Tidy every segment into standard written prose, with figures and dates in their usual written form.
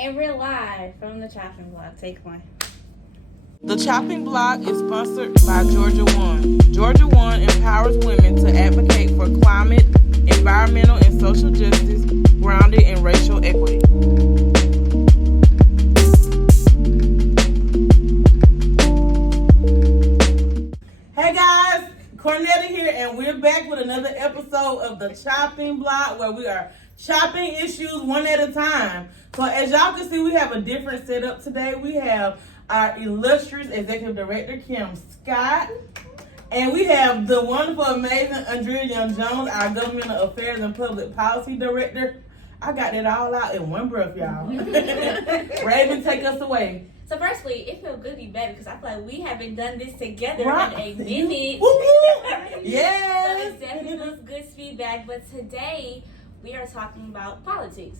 And we're live from the chopping block. Take one. The Chopping Block is sponsored by GEORGIAWAND. GEORGIAWAND empowers women to advocate for climate, environmental, and social justice grounded in racial equity. Hey guys, Cornetta here, and we're back with another episode of The Chopping Block, where we are chopping issues one at a time. So as y'all can see, we have a different setup today. We have our illustrious Executive Director, Kim Scott. And we have the wonderful, amazing Andrea Young-Jones, our Government Affairs and Public Policy Director. I got that all out in one breath, y'all. Raven, take us away. So firstly, it feels good to be back because I feel like we haven't done this together Right. in a minute. Yes. So it definitely feels good to be back. But today, we are talking about politics.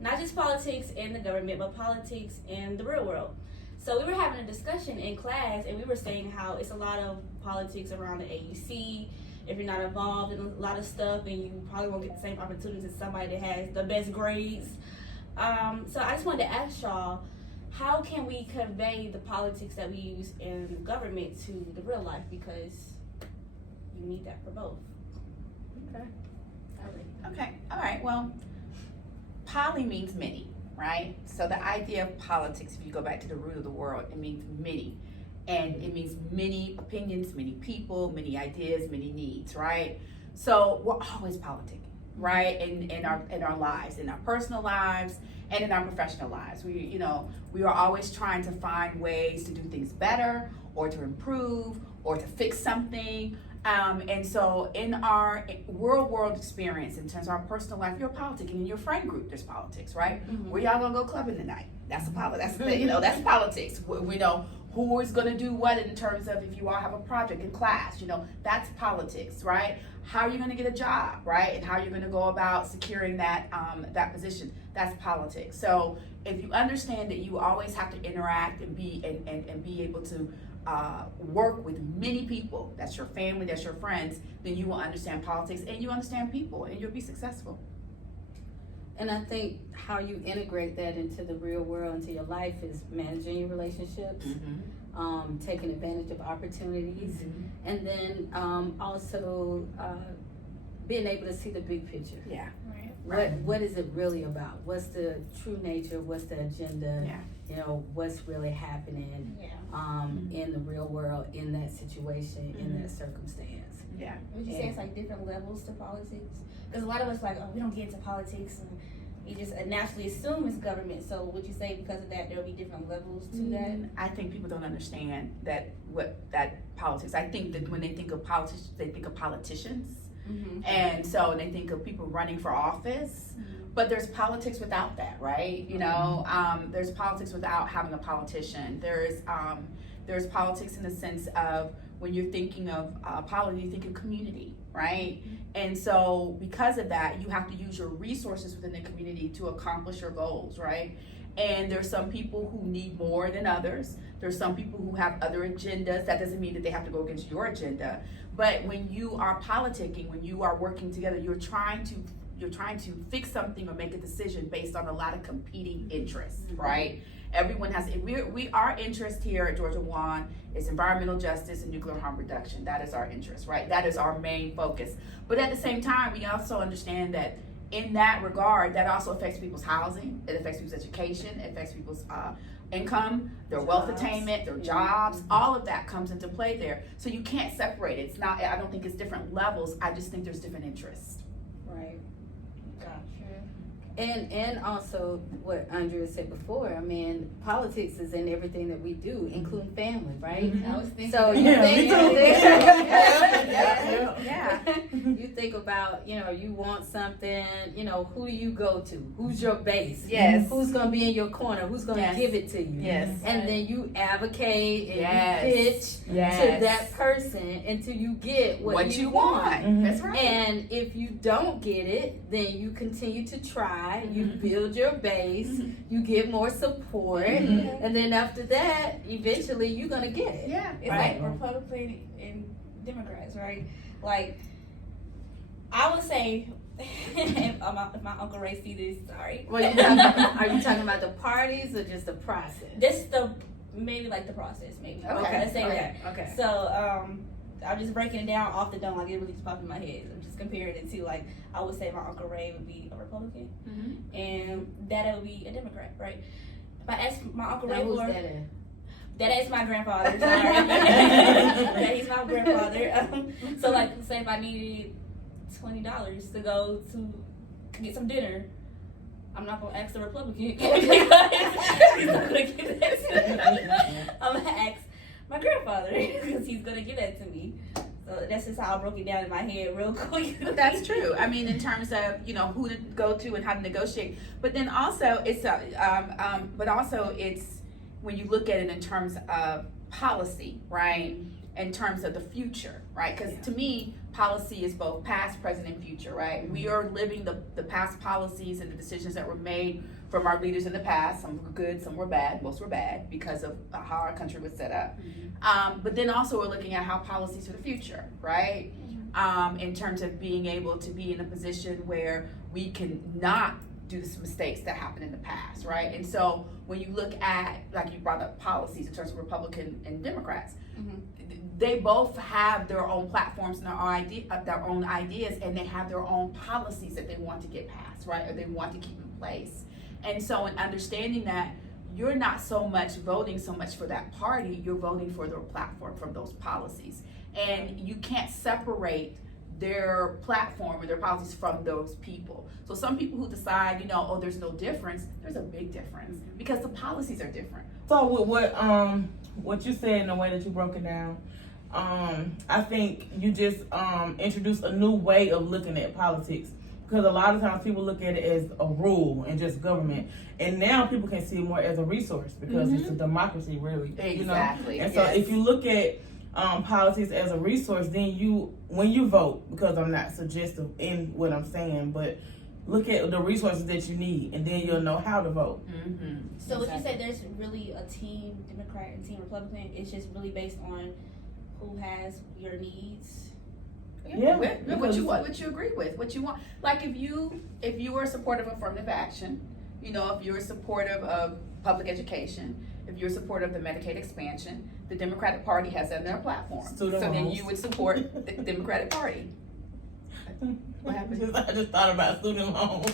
Not just politics in the government, but politics in the real world. So we were having a discussion in class, and we were saying how it's a lot of politics around the AUC. If you're not involved in a lot of stuff, then you probably won't get the same opportunities as somebody that has the best grades. So I just wanted to ask y'all, how can we convey the politics that we use in government to the real life? Because you need that for both. Okay, all right, well, poly means many, right? So the idea of politics, if you go back to the root of the word, it means many. And it means many opinions, many people, many ideas, many needs, right? So we're always politicking, right? In our lives, in our personal lives, and in our professional lives. We are always trying to find ways to do things better, or to improve, or to fix something. And so in our real world experience, in terms of our personal life, you're politicking. In your friend group, there's politics, right? Mm-hmm. Where y'all gonna go clubbing tonight? That's that's politics. We know who is gonna do what in terms of if you all have a project in class, that's politics, right? How are you gonna get a job, right? And how you're gonna go about securing that position, that's politics. So if you understand that you always have to interact and be able to work with many people, that's your family, that's your friends, then you will understand politics and you understand people and you'll be successful. And I think how you integrate that into the real world, into your life, is managing your relationships, taking advantage of opportunities, and then also being able to see the big picture. Yeah. What is it really about? What's the true nature? What's the agenda? Yeah. What's really happening in the real world, in that situation, in that circumstance. Yeah. Would you say it's like different levels to politics? Because a lot of us we don't get into politics, and you just naturally assume it's government. So would you say because of that there'll be different levels to that? I think people don't understand that politics. I think that when they think of politics, they think of politicians. And so they think of people running for office, but there's politics without that, right? There's politics without having a politician. There's politics in the sense of when you're thinking of politics, you think of community, right? And so because of that, you have to use your resources within the community to accomplish your goals, right? And there's some people who need more than others. There's some people who have other agendas. That doesn't mean that they have to go against your agenda. But when you are politicking, when you are working together, you're trying to fix something or make a decision based on a lot of competing interests, right? Everyone has, our interest here at GEORGIAWAND is environmental justice and nuclear harm reduction. That is our interest, right? That is our main focus. But at the same time, we also understand that in that regard, that also affects people's housing, it affects people's education, it affects people's income, their wealth attainment, their jobs, all of that comes into play there. So you can't separate it. It's not, I don't think it's different levels, I just think there's different interests. Right. Gotcha. And also what Andrea said before, I mean, politics is in everything that we do, including family, right? I was thinking So you you think about, you want something, who do you go to? Who's your base? Yes. Who's going to be in your corner? Who's going to give it to you? Yes. And then you advocate and you pitch to that person until you get what you want. That's right. And if you don't get it, then you continue to try. You build your base, you get more support, and then after that, eventually you're gonna get it. Yeah, it's like Republicans and Democrats, right? Like, I would say if my Uncle Ray see this, sorry. Well, are you talking about the parties or just the process? This maybe like the process, maybe. Okay. Let's say that. Okay. So I'm just breaking it down off the dome, like it really just popped in my head. I'm just comparing it to, like, I would say my Uncle Ray would be a Republican, and Dada would be a Democrat, right? If I ask my Uncle Ray Who's for Dada? Dada is my grandfather. Sorry. Yeah, he's my grandfather. So, like, say if I needed $20 to go to get some dinner, I'm not gonna ask the Republican because he's not gonna give that to me. I'm gonna ask my grandfather because he's gonna give that to me. So that's just how I broke it down in my head real quick. That's true. I mean, in terms of, you know, who to go to and how to negotiate, but then also it's when you look at it in terms of policy, right? In terms of the future, right? Because to me, policy is both past, present, and future, right? We are living the past policies and the decisions that were made from our leaders in the past. Some were good, some were bad, most were bad because of how our country was set up. But then also we're looking at how policies for the future, right? In terms of being able to be in a position where we can not do the mistakes that happened in the past, right? And so when you look at, like you brought up policies in terms of Republican and Democrats, they both have their own platforms and their own ideas, and they have their own policies that they want to get passed, right? Or they want to keep in place. And so in understanding that, you're not so much voting so much for that party, you're voting for their platform, from those policies. And you can't separate their platform or their policies from those people. So some people who decide, you know, oh, there's no difference, there's a big difference because the policies are different. So with what you said in the way that you broke it down, I think you just introduced a new way of looking at politics. Because a lot of times people look at it as a rule and just government, and now people can see it more as a resource because it's a democracy, really. Exactly. You know? And so if you look at politics as a resource, then when you vote, because I'm not suggestive in what I'm saying, but look at the resources that you need, and then you'll know how to vote. So would you say there's really a team Democrat and team Republican? It's just really based on who has your needs? Yeah, what you agree with, what you want. Like if you were supportive of affirmative action, you know, if you're supportive of public education, if you're supportive of the Medicaid expansion, the Democratic Party has that in their platform. Then you would support the Democratic Party. What happened? I just thought about student loans.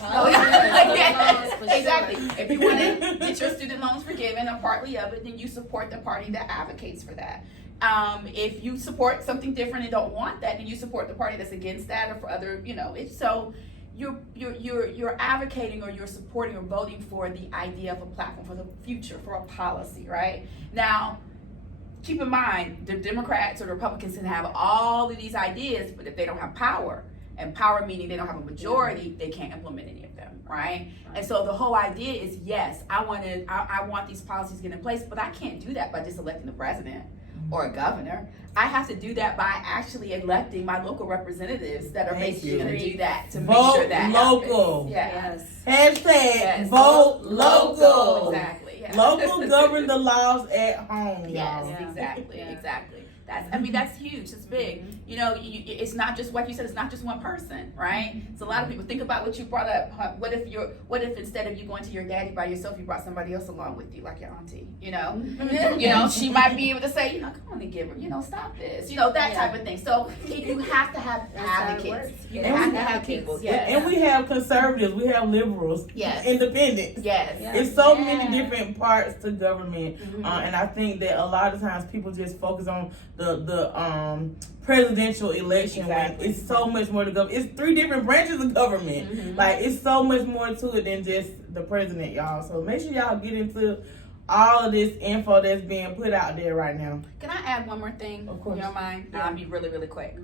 Exactly. If you want to get your student loans forgiven or partly of it, then you support the party that advocates for that. If you support something different and don't want that, then you support the party that's against that, or for other, you know. It's so you're advocating, or you're supporting or voting for the idea of a platform for the future, for a policy, right? Now, keep in mind, the Democrats or the Republicans can have all of these ideas, but if they don't have power, and power meaning they don't have a majority, they can't implement any of them, right? And so the whole idea is, yes, I want these policies to get in place, but I can't do that by just electing the president or a governor. I have to do that by actually electing my local representatives that are basically going to do that to make sure that local. Happens. Yes. Hashtag vote local. Exactly. Yeah. Local govern the laws at home, y'all. Yes, exactly. That's huge. It's big. You know, it's not just, like you said, it's not just one person, right? So a lot of people think about what you brought up. What if instead of you going to your daddy by yourself, you brought somebody else along with you, like your auntie? You know, you know, she might be able to say, you know, come on and give her, you know, stop this, you know, that type of thing. So you have to have advocates. You have to have people. Yes. And we have conservatives, we have liberals, independents. Yes. It's so many different parts to government, and I think that a lot of times people just focus on the presidential election when it's so much more to go. It's 3 different branches of government. Like, it's so much more to it than just the president, y'all. So make sure y'all get into all of this info that's being put out there right now. Can I add one more thing? Of course. You don't mind? I'll be really, really quick.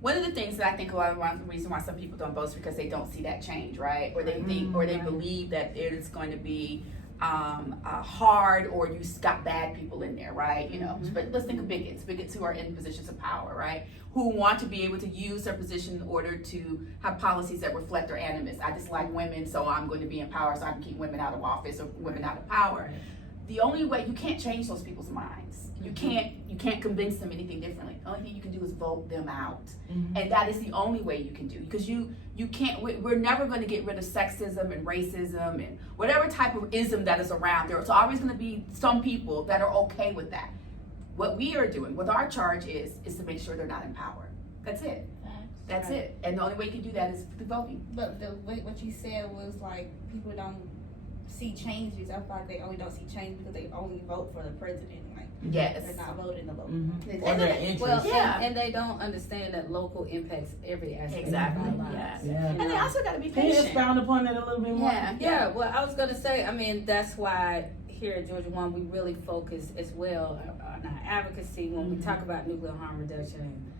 One of the things that I think a lot of the reason why some people don't vote is because they don't see that change, right? Or they think, or they believe that it is going to be hard, or you got bad people in there, right? You know, but let's think of bigots who are in positions of power, right? Who want to be able to use their position in order to have policies that reflect their animus. I dislike women, so I'm going to be in power so I can keep women out of office or women out of power. the only way, you can't change those people's minds. You can't convince them anything differently. The only thing you can do is vote them out. And that is the only way you can do, because you can't, we're never going to get rid of sexism and racism and whatever type of ism that is around. There's always going to be some people that are okay with that. What we are doing, what our charge is to make sure they're not in power. That's it. That's it. And the only way you can do that is through voting. But what you said was like people don't see change because I feel like they only don't see change because they only vote for the president. Like they're not voting the vote. Or their interest. Well, and they don't understand that local impacts every aspect of our lives. And they also got to be Can you patient. expound upon that a little bit more? Well, I was going to say, I mean, that's why here at GeorgiaWAND we really focus as well on our advocacy when we talk about nuclear harm reduction and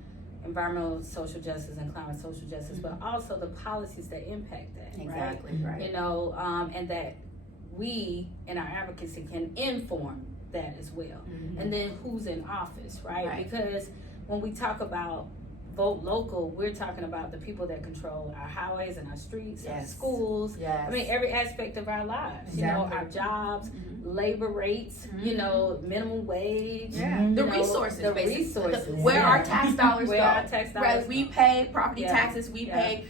environmental social justice and climate social justice, but also the policies that impact that. Exactly. Right. You know, and that we in our advocacy can inform that as well. And then who's in office, right? Because when we talk about vote local, we're talking about the people that control our highways and our streets, our schools. I mean, every aspect of our lives. You know, our jobs, labor rates. You know, minimum wage. The resources, the basically. resources. Where our tax dollars Where go. our tax dollars Right, we pay property taxes. We pay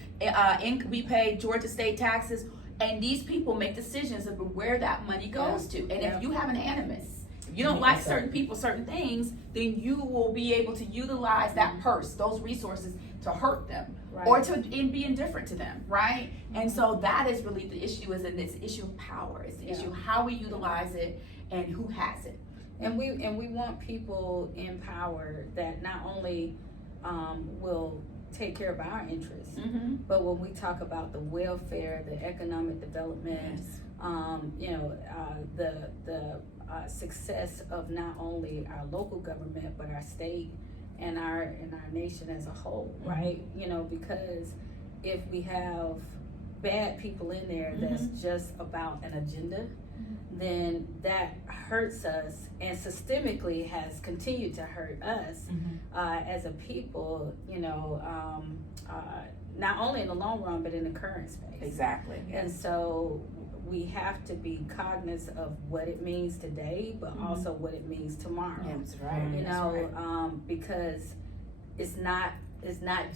we pay Georgia state taxes, and these people make decisions of where that money goes to. And if you have an animus, if you don't like certain people, certain things, then you will be able to utilize that purse, those resources, to hurt them or to be indifferent to them, right? And so that is really the issue, is in this issue of power. It's the issue of how we utilize it and who has it. And we want people in power that not only will take care of our interests, but when we talk about the welfare, the economic development, you know, the success of not only our local government but our state and our nation as a whole, right? You know, because if we have bad people in there that's just about an agenda, then that hurts us and systemically has continued to hurt us as a people, you know, not only in the long run but in the current space. Exactly. And so we have to be cognizant of what it means today, but also what it means tomorrow. That's right. You know, because it's not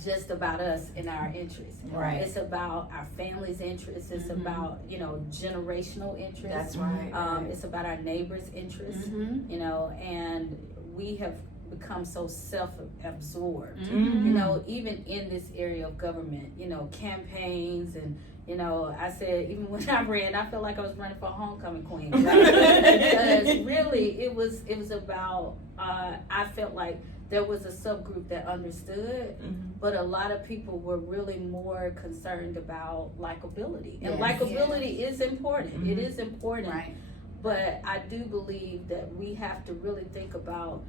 just about us and our interests. Right. It's about our family's interests. It's about, you know, generational interests. That's right. It's about our neighbors' interests. You know, and we have become so self-absorbed. You know, even in this area of government, you know, campaigns and, you know, I said, even when I ran, I felt like I was running for a homecoming queen. Right? Because really, it was about, I felt like there was a subgroup that understood, but a lot of people were really more concerned about likability. And likability is important. It is important. Right. But I do believe that we have to really think about,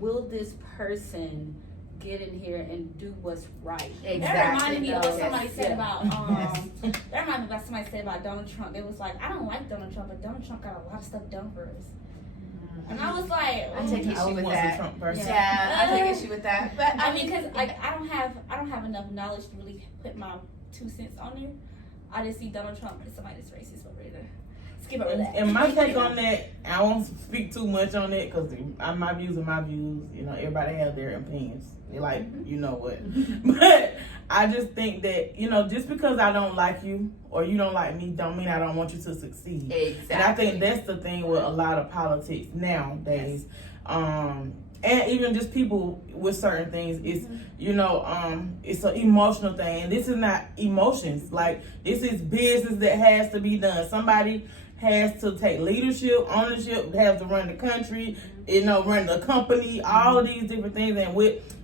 will this person get in here and do what's right? Exactly. That reminded me of what somebody said about that reminded me of what somebody said about Donald Trump. It was like, I don't like Donald Trump, but Donald Trump got a lot of stuff done for us. And I was like, I take issue with that. Trump person. Yeah, I take issue with that. But I mean, because like I don't have enough knowledge to really put my 2 cents on there. I just see Donald Trump as somebody that's racist over there. Skip over that. And my take on that, I won't speak too much on it because my views are my views. You know, everybody has their opinions. They like, you know what. But I just think that, you know, just because I don't like you or you don't like me don't mean I don't want you to succeed. Exactly. And I think that's the thing with a lot of politics nowadays. And even just people with certain things, it's, you know, it's an emotional thing. And this is not emotions. Like, this is business that has to be done. Somebody has to take leadership, ownership, has to run the country, you know, run the company, all of these different things. And with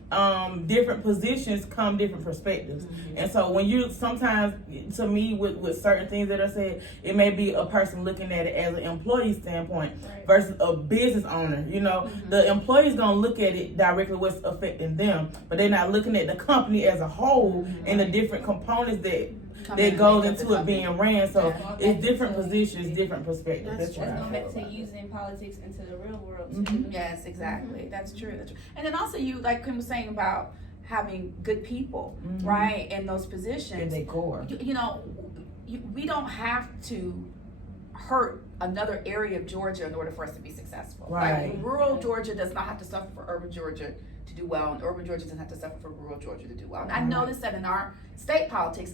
different positions come different perspectives. And so when you sometimes, to me, with certain things that are said, it may be a person looking at it as an employee standpoint versus a business owner. You know, the employee's gonna look at it directly what's affecting them, but they're not looking at the company as a whole and the different components that goes into it being ran. So it's different positions, different perspectives. That's Let's right. go back to using politics into the real world too. Yes, exactly. That's true. That's true. And then also, you, like Kim was saying about having good people, right, in those positions. In their core. You know, we don't have to hurt another area of Georgia in order for us to be successful. Right. Like rural Georgia does not have to suffer for urban Georgia to do well, and urban Georgia doesn't have to suffer for rural Georgia to do well. And I noticed that in our state politics,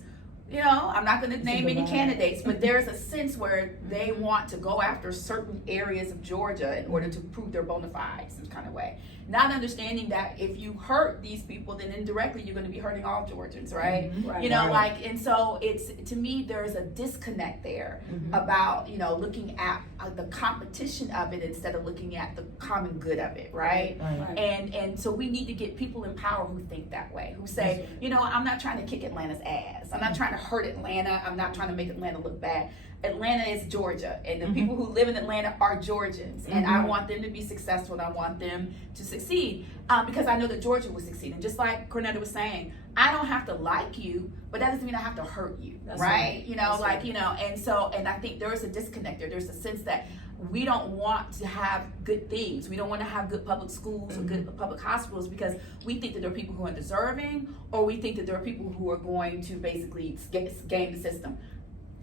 you know, I'm not going to name any candidates, but there's a sense where they want to go after certain areas of Georgia in order to prove their bona fides in some kind of way. Not understanding that if you hurt these people, then indirectly you're going to be hurting all Georgians, right? Right. You know, like, and so it's, to me, there's a disconnect there about, you know, looking at the competition of it instead of looking at the common good of it, right? Right. And so we need to get people in power who think that way, who say, you know, I'm not trying to kick Atlanta's ass. I'm not trying to hurt Atlanta. I'm not trying to make Atlanta look bad. Atlanta is Georgia, and the people who live in Atlanta are Georgians, and I want them to be successful, and I want them to succeed, because I know that Georgia will succeed. And just like Cornetta was saying, I don't have to like you, but that doesn't mean I have to hurt you, right? You know, like, you know, and I think there is a disconnect there. There's a sense that we don't want to have good things. We don't want to have good public schools or good public hospitals because we think that there are people who are deserving, or we think that there are people who are going to basically game the system.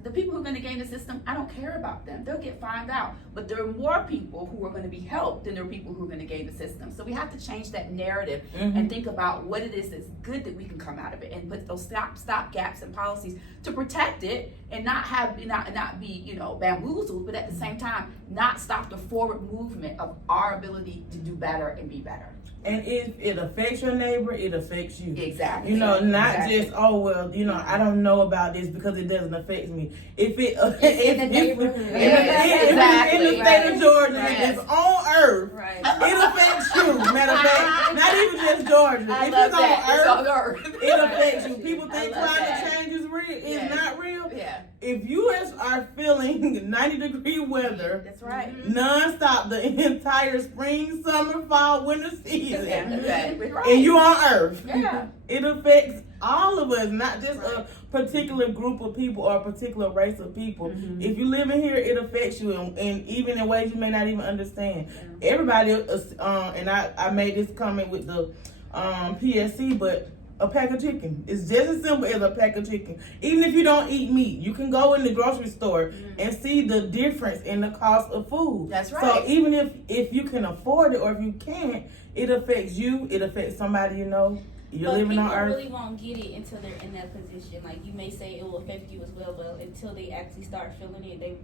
The people who are going to game the system, I don't care about them. They'll get found out. But there are more people who are going to be helped than there are people who are going to game the system. So we have to change that narrative and think about what it is that's good that we can come out of it, and put those stop gaps and policies to protect it, and not be, you know, bamboozled, but at the same time not stop the forward movement of our ability to do better and be better. And if it affects your neighbor, it affects you. Exactly. You know, not just, oh, well, you know, I don't know about this because it doesn't affect me. If it in the neighborhood. if it's in the state of Georgia, Yes. if it's on earth, Right. it affects you. Matter of fact, not even just Georgia. I if love it's that. It's on on earth, earth. it affects you. People think I love climate that. change is real. It's Yes. not real. Yeah, If you are feeling 90-degree weather that's right. nonstop the entire spring, summer, fall, winter season, Right. and you on earth, Yeah. it affects all of us, not just a particular group of people or a particular race of people. If you live in here, it affects you, and even in ways you may not even understand. Everybody, and I made this comment with the PSC, but a pack of chicken. It's just as simple as a pack of chicken. Even if you don't eat meat, you can go in the grocery store and see the difference in the cost of food. That's right. So even if you can afford it or if you can't, it affects you. It affects somebody you know. You're But living on people earth. really won't get it until they're in that position. Like, you may say it will affect you as well, but until they actually start feeling it, they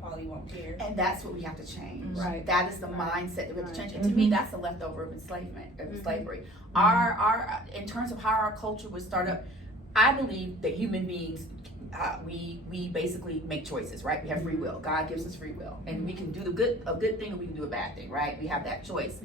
probably won't care. And that's what we have to change. Right. That is the mindset that we have to change. And to me, that's the leftover of enslavement, of slavery. Our in terms of how our culture was started up, I believe that human beings, we basically make choices, right? We have free will. God gives us free will, and we can do a good thing, or we can do a bad thing, right? We have that choice.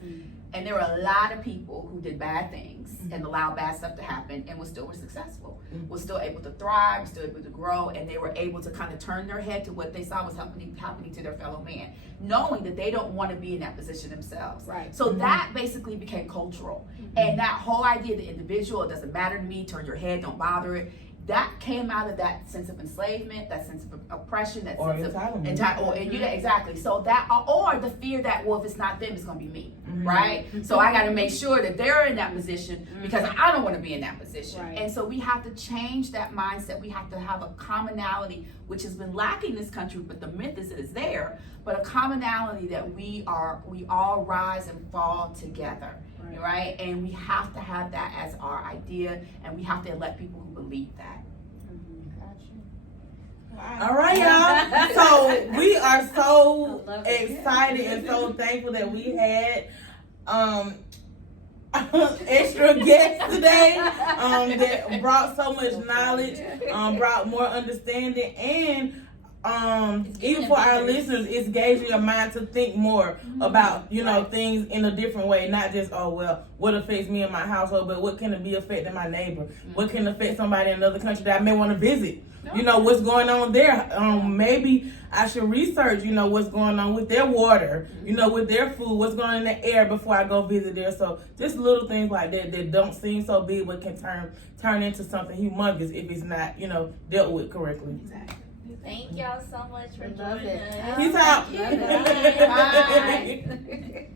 And there are a lot of people who did bad things and allowed bad stuff to happen and were successful, was still able to thrive, was still able to grow, and they were able to kind of turn their head to what they saw was happening to their fellow man, knowing that they don't want to be in that position themselves. Right. So that basically became cultural. And that whole idea, the individual, it doesn't matter to me, turn your head, don't bother it, that came out of that sense of enslavement, that sense of oppression, that Or sense entitlement. Exactly. So that, or the fear that, well, if it's not them, it's going to be me, right? So I got to make sure that they're in that position because I don't want to be in that position. Right. And so we have to change that mindset. We have to have a commonality, which has been lacking in this country, but the myth is it is there, but a commonality that we all rise and fall together. Right? And we have to have that as our idea, and we have to elect people who believe that. All right, y'all. So we are so I love it. excited and so thankful that we had extra guests today that brought so much knowledge, brought more understanding, and even for our listeners, it's gauging your mind to think more about, you know, things in a different way, not just, oh, well, what affects me in my household, but what can it be affecting my neighbor? What can affect somebody in another country that I may want to visit? You know, what's going on there? Maybe I should research, you know, what's going on with their water, you know, with their food, what's going on in the air before I go visit there. So just little things like that don't seem so big, but can turn into something humongous if it's not, you know, dealt with correctly. Exactly. Thank y'all so much for Love joining it. us. Peace out. Love it. Bye.